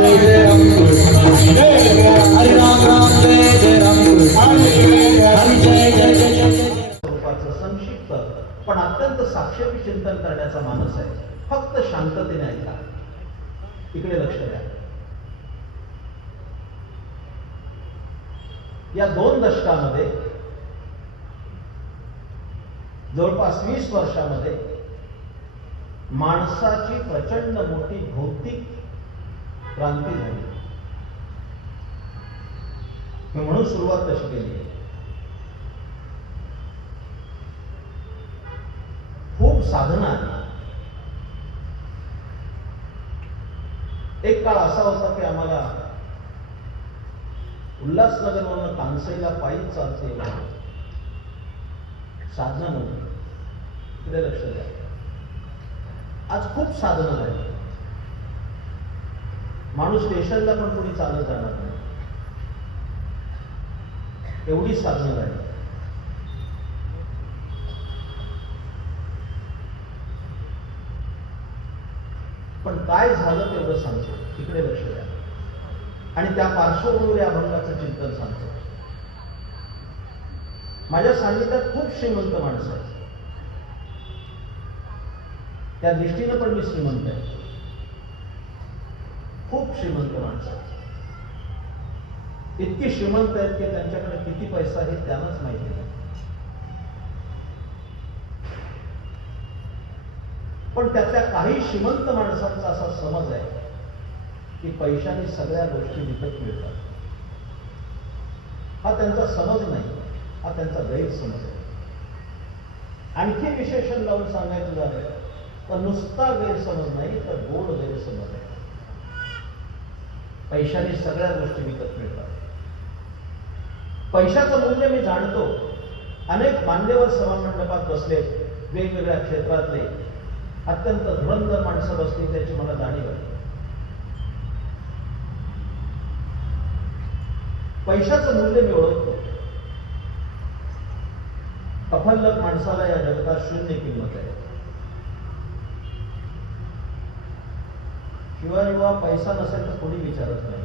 जय जय राम कृष्ण हरे राम राम जय जय राम कृष्ण हरे जय जय जय जय स्वरूपाचं संक्षिप्त पण अत्यंत साक्षेपी चिंतन करण्याचा मानस आहे. फक्त शांततेने ऐका. इकडे लक्ष द्या. या 2 दशकामध्ये जवळपास 20 वर्षामध्ये माणसाची प्रचंड मोठी भौतिक क्रांती झाली. मी म्हणून सुरुवात तशी केली आहे. खूप साधना आहे. एक काळ असा होता की आम्हाला उल्हासनगरवरून कांसईला पायी चालते साधना नव्हती. इकडे लक्ष द्या. आज खूप साधनं झाली. माणूस स्टेशनला पण कोणी चालत जाणार नाही, एवढी साधनं झाली. पण काय झालं तेवढं सांगतो. इकडे लक्ष द्या. आणि त्या पार्श्वभूमीवर या अभंगाचं चिंतन सांगतो. माझ्या सान्निध्यात खूप श्रीमंत माणसं आहेत. त्या दृष्टीनं पण मी श्रीमंत आहे. खूप श्रीमंत माणसं आहेत. इतकी श्रीमंत आहेत की त्यांच्याकडे किती पैसा आहे त्यांनाच माहिती नाही. पण त्यातल्या काही श्रीमंत माणसांचा असा समज आहे की पैशाने सगळ्या गोष्टी विकत मिळतात. हा त्यांचा समज नाही, हा त्यांचा गैरसमज आहे. आणखी विशेषण लावून सांगायचं झालं तर नुसता गैरसमज नाही तर गोड गैरसमज आहे. पैशाने सगळ्या गोष्टी विकत मिळतात. पैशाचं मूल्य मी जाणतो. अनेक मान्यवर सभामंडपात बसले, वेगवेगळ्या क्षेत्रातले अत्यंत धुरंधर माणसं बसली, त्याची मला जाणीव आहे. पैशाचं मूल्य मी ओळखतो. अफल्लक माणसाला या जगतात शून्य किंमत आहे. शिवाय पैसा नसेल तर कोणी विचारत नाही.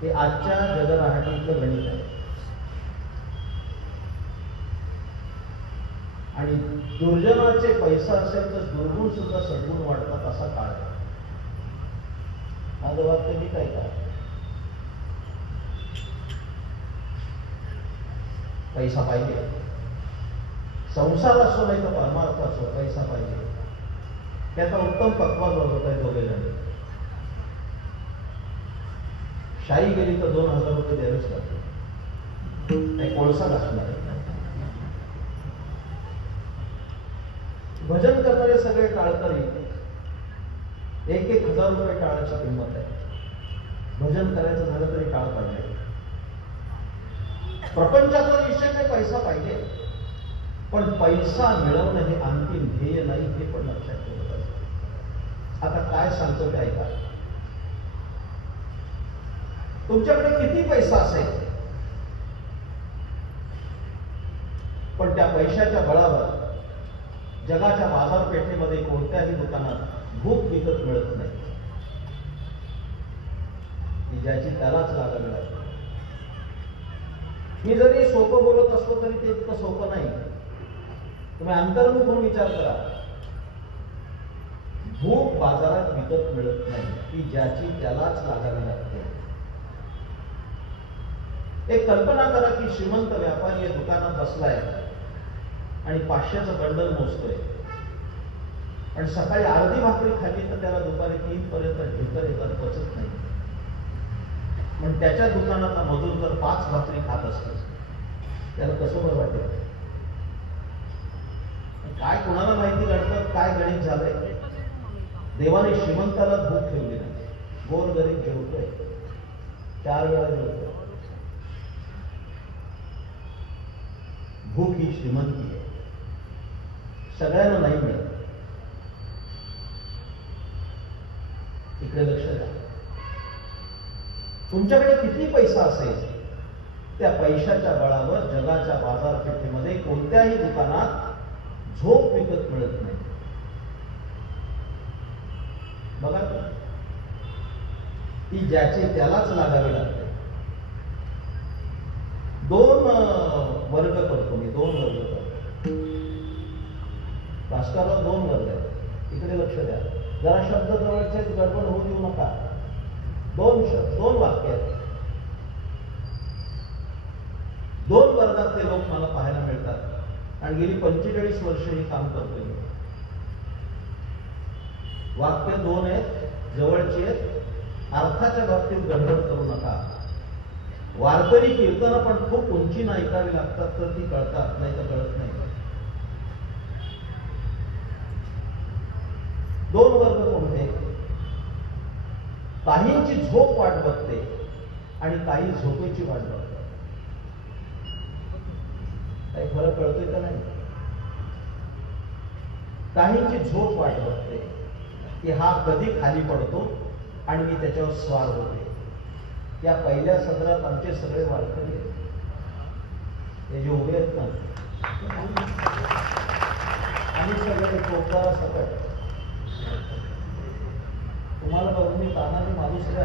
हे आजच्या जगराहाटीतलं गणित आहे. आणि दुर्जनाचे पैसा असेल तर दुर्गुण सुद्धा सद्गुण वाटतात असा काळ आहे. हा जबाब तुम्ही काय करा. पैसा पाहिजे. संसार असो नाही तर परमार्थ असो, पैसा पाहिजे. त्याचा उत्तम पक्वा होत आहे. दोघे जण शाही गेली तर 2000 रुपये द्यावेच लागते. कोळसा घालणार. भजन करणारे सगळे टाळकरी 1,000 रुपये टाळाची किंमत आहे. भजन करायचं झालं तरी टाळ पाहिजे. प्रपंचाचा विषय नाही, पैसा पाहिजे. पण पैसा मिळवणं हे अंतिम ध्येय नाही, हे पण लक्षात ठेवलं पाहिजे. आता काय सांगतो ते ऐका. तुमच्याकडे किती पैसा असेल पण त्या पैशाच्या बळावर जगाच्या बाजारपेठेमध्ये कोणत्याही दुकानात भूक विकत मिळत नाही. की ज्याची त्यालाच लागावी लागते. मी जरी सोपं बोलत असलो तरी ते इतकं सोपं नाही. तुम्ही अंतर्मुख होऊन विचार करा. भूक बाजारात विकत मिळत नाही, की ज्याची त्यालाच लागावी लागते. एक कल्पना करा की श्रीमंत व्यापारी दुकानात बसलाय आणि 500चं बंडल मोजतोय. आणि सकाळी अर्धी भाकरी खाल्ली तर त्याला दुपारी 3 पर्यंत ढेकर येतात, पचत नाही. पण त्याच्या दुकानाचा मजूर जर 5 भाकरी खात असतो त्याला कसं बरं वाटेल. काय कोणाला माहिती घडतं काय गणित झालंय. देवाने श्रीमंताला भूक ठेवली नाही. गोर गरीब जेवतोय, 4 वेळा जेवतोय. भूक ही श्रीमंती आहे. सगळ्यांना नाही मिळत. इकडे लक्ष द्या. तुमच्याकडे किती पैसा असेल त्या पैशाच्या बळावर जगाच्या बाजारपेठेमध्ये कोणत्याही दुकानात झोप विकत मिळत नाही. बघा ती ज्याची त्यालाच लागावी लागते. दोन वर्ग करतो मी, दोन वर्ग करतो. राजकारणात दोन वर्ग आहेत, इकडे लक्ष द्या. जरा शब्द जवळचे गडबड होऊ देऊ नका. दोन शब्द, दोन वाक्य आहेत. दोन वर्गातले लोक मला पाहायला मिळतात आणि गेली 45 वर्ष हे काम करतोय मी. वाक्य दोन आहेत, जवळची आहेत. अर्थाच्या बाबतीत गडबड करू नका. वारकरी कीर्तनं पण खूप उंचीनं ऐकावी लागतात तर ती कळतात, नाही तर कळत नाही. दोन वर्ग कोणते? काहींची झोप वाट बघते आणि काही झोपेची वाट बघतात. काही फरक कळतोय का नाही? काहींची झोप वाट बघते की हा कधी खाली पडतो आणि मी त्याच्यावर स्वार होते. या पहिल्या सदरात आमचे सगळे वारकरी आहेत, हे जे उभे आहेत ना, आणि सगळे टोकारा सकट. तुम्हाला बघून मी तानाजी माणूस काय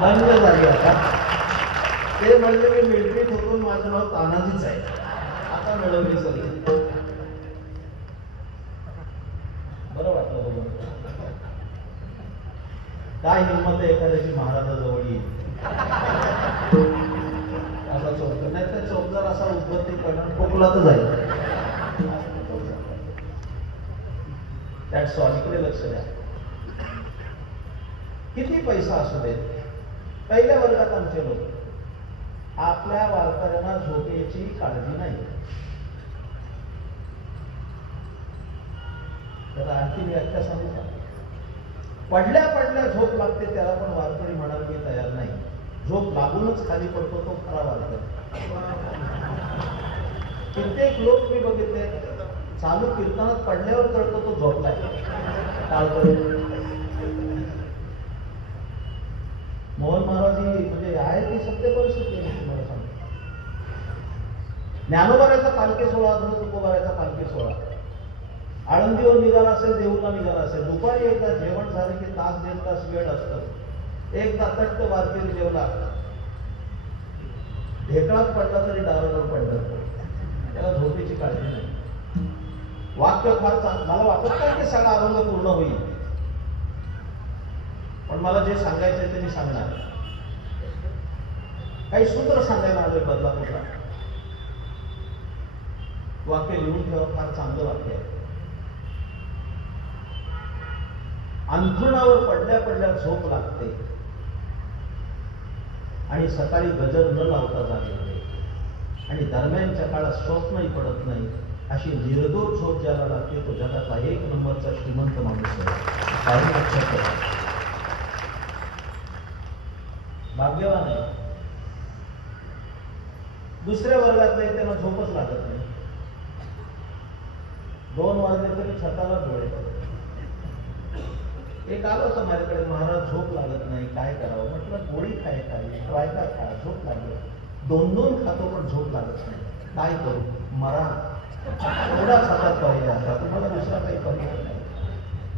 बंद झाली आता. ते म्हणजे मी मिलिटरीत होतो, माझं नाव तानाजीच आहे. आता मिळवली सगळी. बरं वाटलं बघून. काय हिंमत आहे एखाद्याची महाराजाजवळ येईल असा चौक. नाही तर चौक जर असा उद्बत्ती करणार खोकला तर जाईल. That's all. इकडे लक्ष द्या. किती पैसा असू देत, पहिल्या वर्गात आमचे लोक, आपल्या वारकऱ्यांना झोपेची काळजी नाही. तर आणखी व्याख्या सांगू का? पडल्या पडल्या झोप लागते त्याला पण वारकरी म्हणायला मी तयार नाही. झोप लागूनच खाली पडतो तो खरा वारकरी. कित्येक लोक मी बघितले चालू कीर्तनात पडल्यावर कळतो तो झोपलाय. मोहन महाराज म्हणजे आहे ती सत्य परिस्थिती आहे. तुम्हाला सांगतो, ज्ञानोबाराचा पालखी सोहळा, तुकोबाराचा पालखी सोहळा आळंदीवर निघाला असेल, देऊला निघाला असेल, दुपारी एकदा जेवण झालं की तास 1.5 तास वेळ असतं. एकदा तट्ट वारकरी जेवला, ढेकळात पडला तरी डावावर पडलं, त्याला झोपेची काळजी नाही. वाक्य फार चांगलं. मला वाटत नाही की सगळा अभंग पूर्ण होईल, पण मला जे सांगायचंय ते मी सांगणार. काही सूत्र सांगायला आलोय बदलापूरला. वाक्य लिहून ठेवा, फार चांगलं वाक्य आहे. अंथरुणावर पडल्या पडल्या झोप लागते आणि सकाळी गजर न लावता जागे होते आणि दरम्यानच्या काळात स्वप्नही पडत नाही. अशी निर्दोष झोप ज्याला लागते तो जगाचा 1 नंबरचा श्रीमंत माणूस आहे. लक्षात ठेवा. भाग्यवान आहे. दुसऱ्या वर्गातले त्यांना झोपच लागत नाही. 2 वाजले तरी छताला डोळे. एक आलं होतं माझ्याकडे, महाराज झोप लागत नाही, काय करावं? म्हटलं गोळी खाय, काही ट्रायका खा, झोप लागेल. 2 खातो पण झोप लागत नाही, काय करू? मरा. एवढाच हातात पाहिजे आता, तुम्हाला दुसरा काही पर्याय नाही.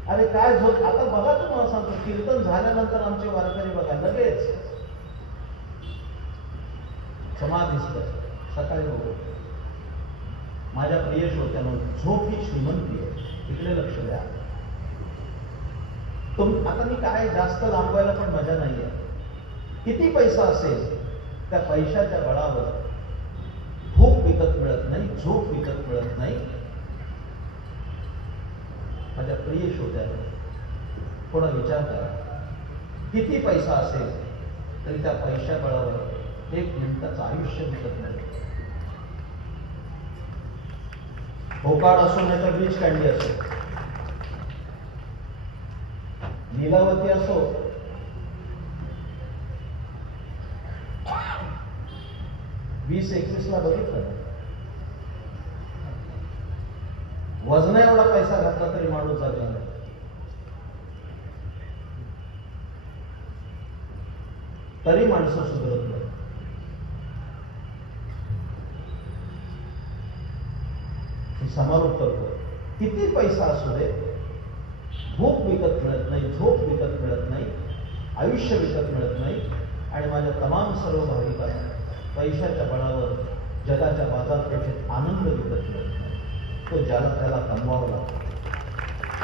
अरे काय झोप? आता बघा, तुम्हाला सांगतो, कीर्तन झाल्यानंतर आमचे वारकरी बघा लगेच समाधीस्थ. सकाळी बघू. माझ्या प्रिय श्रोत्यांनो, झोप ही श्रीमंती आहे. इकडे लक्ष द्या. आता मी काय जास्त लांबवायला पण मजा नाहीये. किती पैसा असेल त्या पैशाच्या बळावर भूक विकत मिळत नाही, झोप विकत मिळत नाही. माझ्या प्रिय श्रोत्यांनो, थोडा विचार करा. किती पैसा असेल तरी त्या पैशा बळावर 1 मिनिटाचं आयुष्य विकत नाही. भोकाड असो नाही तर बीच काढली असो, लीलावती असो, वीस 21ला बघितलं, वजना एवढा पैसा घातला तरी माणूस जगला नाही. तरी माणसं सुधरत नाही. समारोप करतो. किती पैसा असू दे, भूक विकत मिळत नाही, झोप विकत मिळत नाही, आयुष्य विकत मिळत नाही. आणि माझ्या तमाम सर्व भाविकांना पैशाच्या बळावर जगाच्या बाजारपेठेत आनंद विकत मिळत नाही. तो ज्याला त्याला कमवावा लागतो.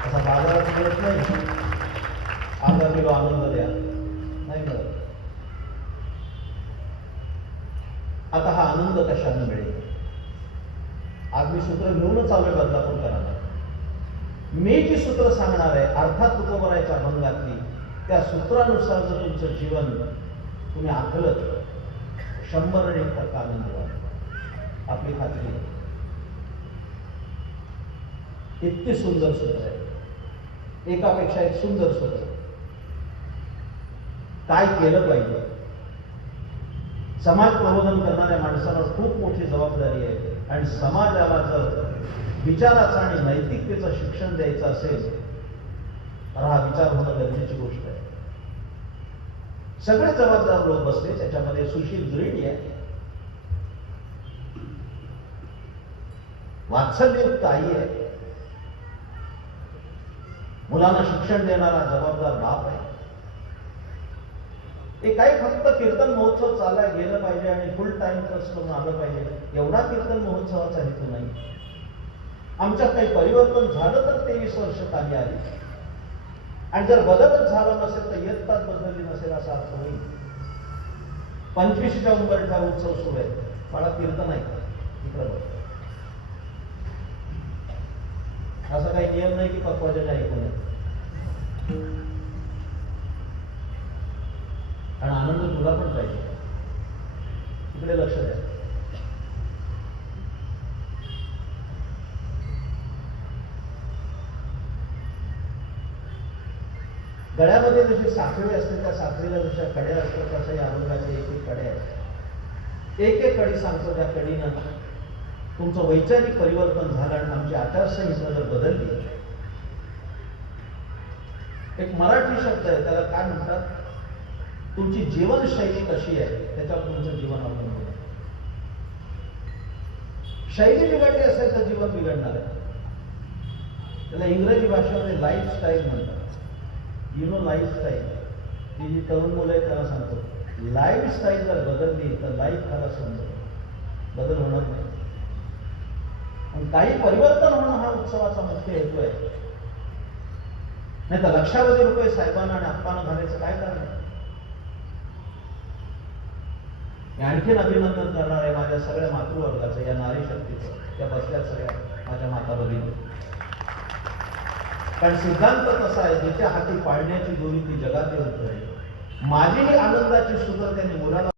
असा बाजारात मिळत नाही, अर्धा किलो आनंद द्या, नाही मिळत. आता हा आनंद कशाने मिळेल? आज मी सूत्र घेऊनच आलोय बदलापूर करायला. मी जी सूत्र सांगणार आहे अर्थात तुकोबरायच्या अभंगातली, त्या सूत्रानुसार जर तुमचं जीवन तुम्ही आखलं 100% आनंद व्हाल. आपली खात्री आहे. इतकी सुंदर सूत्र आहे, एकापेक्षा एक सुंदर सूत्र. काय केलं पाहिजे? समाज प्रबोधन करणाऱ्या माणसांवर खूप मोठी जबाबदारी आहे. आणि समाजाला जर विचाराचं आणि नैतिकतेचं शिक्षण द्यायचं असेल तर हा विचार होणं गरजेची गोष्ट आहे. सगळे जबाबदार लोक बसले, त्याच्यामध्ये सुशील गृहिणी आहे, वात्सल्ययुक्त आई आहे, मुलांना शिक्षण देणारा जबाबदार बाप आहे. हे काही फक्त कीर्तन महोत्सव चाललाय, गेलं पाहिजे आणि फुल टाइम ट्रस्ट म्हणून आलं पाहिजे एवढा कीर्तन महोत्सवाचा हेतू नाही. आमच्यात काही परिवर्तन झालं तर 23 वर्ष खाली आली, आणि जर बदलच झाला नसेल तर इयत्ताच बदलली नसेल असा अर्थ होईल. 25च्या उंबरठा उत्सव सुरू आहे, मला कीर्तन आहे इकडं बघ. असा काही नियम नाही की पक्वाजन ऐकून आहे. आणि आनंद तुला पण पाहिजे, इकडे लक्ष द्या. गळ्यामध्ये जशी साखळी असते, त्या साखळीला जशा कड्या असतात तशा या अभंगाच्या एक एक कड्या आहेत. एक एक कडी सांगतो, त्या कडीनं तुमचं वैचारिक परिवर्तन झालं आणि आमची आचारसंहिता जर बदलली. एक मराठी शब्द आहे, त्याला काय म्हणतात, तुमची जीवनशैली कशी आहे त्याच्यावर तुमचं जीवन अवलंबून आहे. शैली बिघडली असेल तर जीवन बिघडणार आहे. त्याला इंग्रजी भाषेमध्ये लाईफस्टाईल म्हणतात. लाईफस्टाईल. ती जी तरुण मुलं आहेत त्यांना सांगतो, लाईफस्टाईल जर बदलली तर लाईफ खरा समजेल, बदल होणार नाही. आणि काही परिवर्तन होणं हा उत्सवाचा मुख्य हेतू आहे. नाही तर लक्षावधी रुपये साहेबांना आणि आप्पांना घालायचं काय कारण आहे? मी आणखीन अभिनंदन करणार आहे माझ्या सगळ्या मातृवर्गाचं, या नारी शक्तीचं, त्या बसल्या सगळ्या माझ्या माता भगिनी. कारण सिद्धांत तसा आहे, ज्याच्या हाती पाळण्याची दोरी ती जगात येऊन. माझीही आनंदाची सूत्र त्यांनी मुलाला